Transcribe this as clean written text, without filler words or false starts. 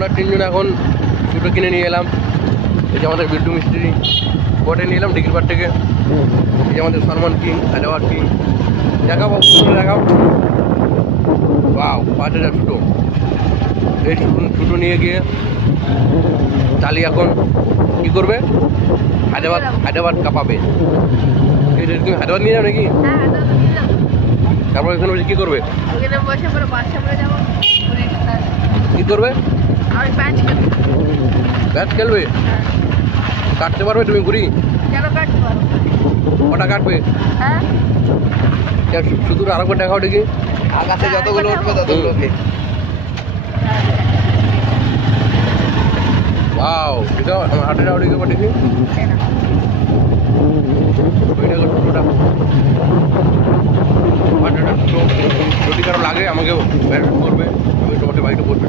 আমরা তিনজন এখন দুটো কিনে নিয়ে এলাম। এই যে আমাদের বিল্টু মিস্ত্রি কোটে নিয়ে এলাম ডিগ্রিপাড় থেকে। এই যে আমাদের সলমান কিং, হায়দ্রাবাদ কিং। দেখাবো দেখাও, বাও 5000 ছোটো। এই ছোটো নিয়ে গিয়ে চালি এখন কী করবে, হায়দ্রাবাদ কাঁপাবে। তুমি হায়দ্রাবাদ নিয়ে যাও নাকি? তারপর এখানে বসে কী করবে? কী করবে? ব্যাট খেলবে? কাটতে পারবে তুমি ঘুরি? কটা কাটবে? শুধু আরেকবার দেখাও দেখি। আকাশে যতগুলো উঠবে ততগুলোকে। ওয়াও, দেখাও আমার হাতে যাও দেখি, দেখি যদি কারো লাগে আমাকে করবে, আমি তোমাকে বাড়িতে বসবে।